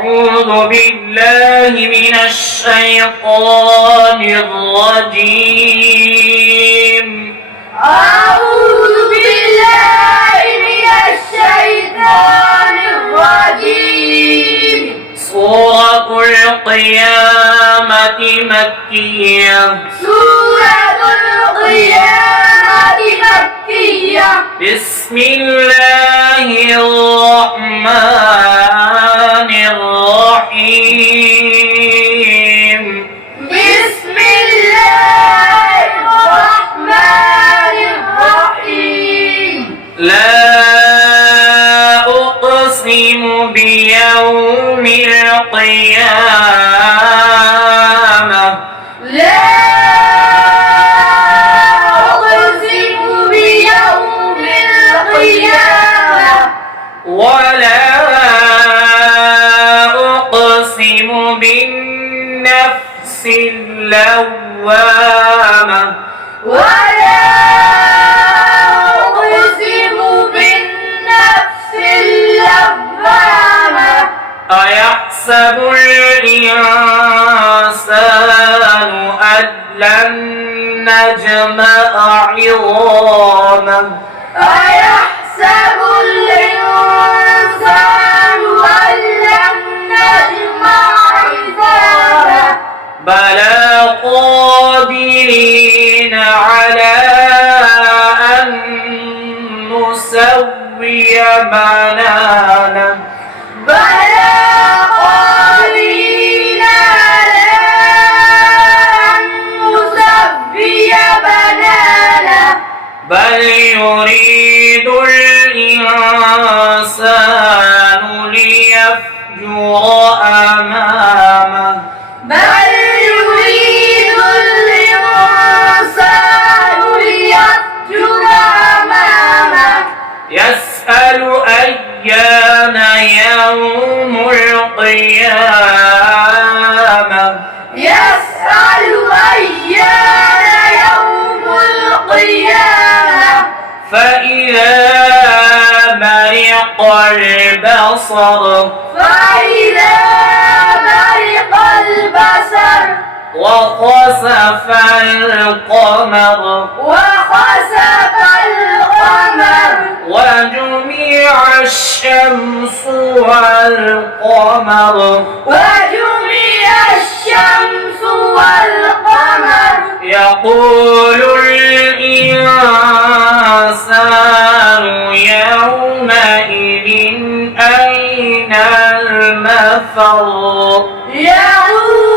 أعوذ بالله من الشيطان الرجيم. أعوذ بالله من الشيطان الرجيم. سورة القيامة مكية. سورة القيامة مكية. بسم الله الرحمن الرحيم. بسم الله الرحمن الرحيم. لا أقسم بيوم القيامة. لا أقسم بيوم القيامة. ولا أقسم بالنفس اللوامة. ولا أقسم بالنفس اللوامة. أيحسب الإنسان أن لن نجمع عظامه. أيحسب الإنسان أن لن نجمع عظامه. بلى قادرين على أن نسوي بنانه. بلى قادرين على أن نسوي بنانه. بل يريد الإنسان ليفجر أمامه. بل يريد الإنسان ليفجر أمامه. يسأل أيان يوم القيامة. يسأل أيان يوم القيامة. فإذا برق البصر. فإذا برق البصر. وخسف القمر. وخسف القمر. وجمع الشمس والقمر. وجمع الشمس والقمر. يقول الإنسان يومئذ أين المفر. يقول